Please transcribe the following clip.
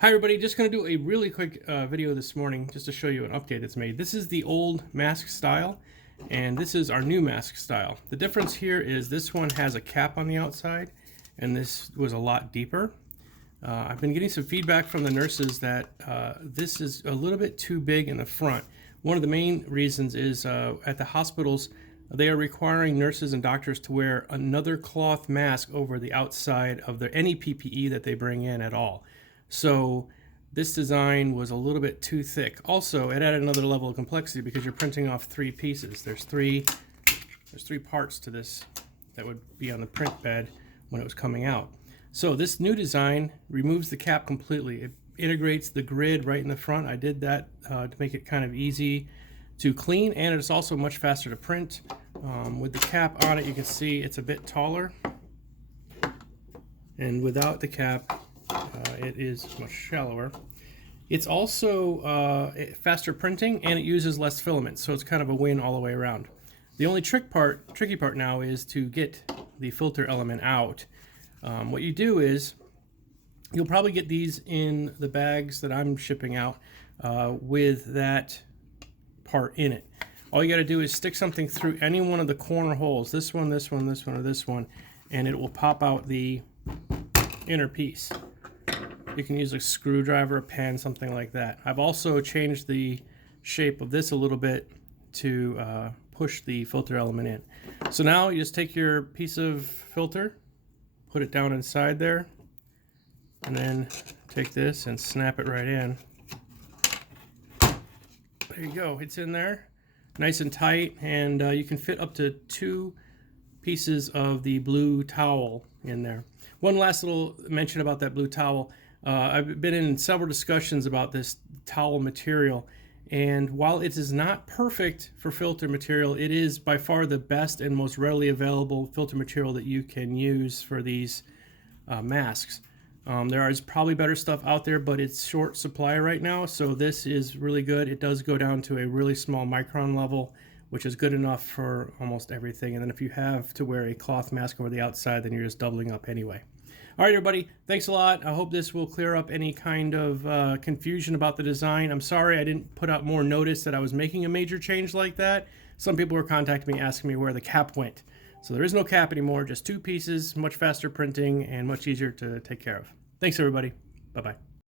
Hi everybody, just going to do a really quick video this morning just to show you an update that's made. This is the old mask style and this is our new mask style. The difference here is this one has a cap on the outside and this was a lot deeper. I've been getting some feedback from the nurses that this is a little bit too big in the front. One of the main reasons is at the hospitals they are requiring nurses and doctors to wear another cloth mask over the outside of any PPE that they bring in at all. So this design was a little bit too thick. Also, it added another level of complexity because you're printing off three pieces. There's three parts to this that would be on the print bed when it was coming out. So this new design removes the cap completely. It integrates the grid right in the front. I did that to make it kind of easy to clean, and it's also much faster to print. With the cap on it, you can see it's a bit taller, and without the cap, it is much shallower. It's also faster printing, and it uses less filament, so it's kind of a win all the way around. The only tricky part now is to get the filter element out. What you do is you'll probably get these in the bags that I'm shipping out with that part in it. All you got to do is stick something through any one of the corner holes, this one, this one, this one, or this one, and it will pop out the inner piece. You can use a screwdriver, a pen, something like that. I've also changed the shape of this a little bit to push the filter element in. So now you just take your piece of filter, put it down inside there, and then take this and snap it right in. There you go, it's in there, nice and tight, and you can fit up to 2 pieces of the blue towel in there. One last little mention about that blue towel. I've been in several discussions about this towel material, and while it is not perfect for filter material, it is by far the best and most readily available filter material that you can use for these masks. There is probably better stuff out there, but it's short supply right now, so this is really good. It does go down to a really small micron level, which is good enough for almost everything. And then if you have to wear a cloth mask over the outside, then you're just doubling up anyway. All right, everybody, thanks a lot. I hope this will clear up any kind of confusion about the design. I'm sorry I didn't put out more notice that I was making a major change like that. Some people were contacting me asking me where the cap went. So there is no cap anymore, just 2 pieces, much faster printing, and much easier to take care of. Thanks, everybody. Bye-bye.